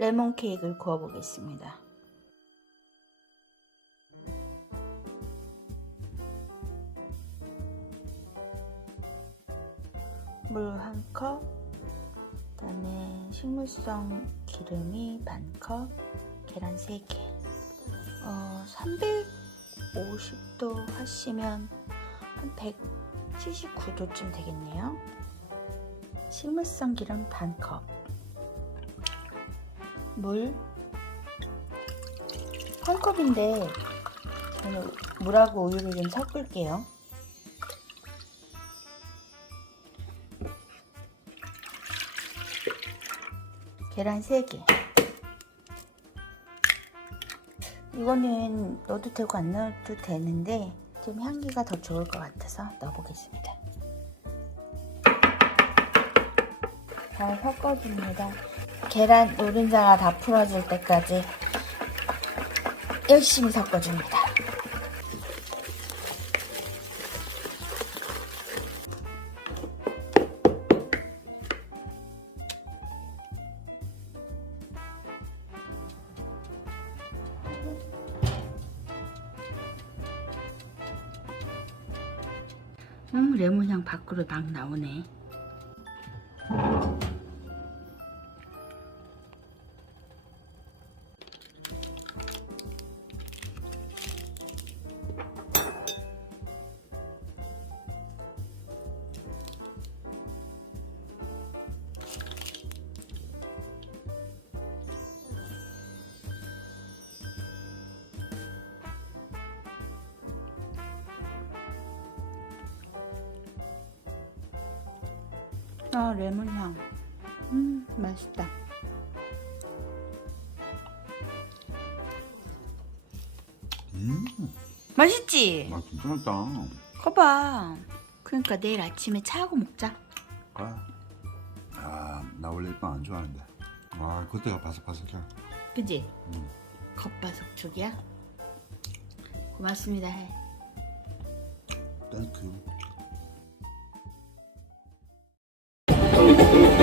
레몬 케이크를 구워 보겠습니다. 물 한 컵, 그다음에 식물성 기름이 반 컵, 계란 3개. 어, 350도 하시면 한 179도쯤 되겠네요. 식물성 기름 반 컵. 물 한 컵인데 저는 물하고 우유를 좀 섞을게요. 계란 3개. 이거는 넣어도 되고 안 넣어도 되는데 좀 향기가 더 좋을 것 같아서 넣어보겠습니다. 잘 섞어줍니다. 계란 노른자가 다 풀어질 때까지 열심히 섞어줍니다. 음, 레몬향 밖으로 막 나오네. 아, 레몬향. 음, 맛있다. 음, 맛있지? 맛 진짜 맛있다. 커봐. 그러니까 내일 아침에 차하고 먹자. 아, 아, 나 원래 빵 안 좋아하는데. 와, 그때가 바삭바삭해. 그지? 음. 겉바속촉이야? 고맙습니다. 해. 땡큐. Thank you.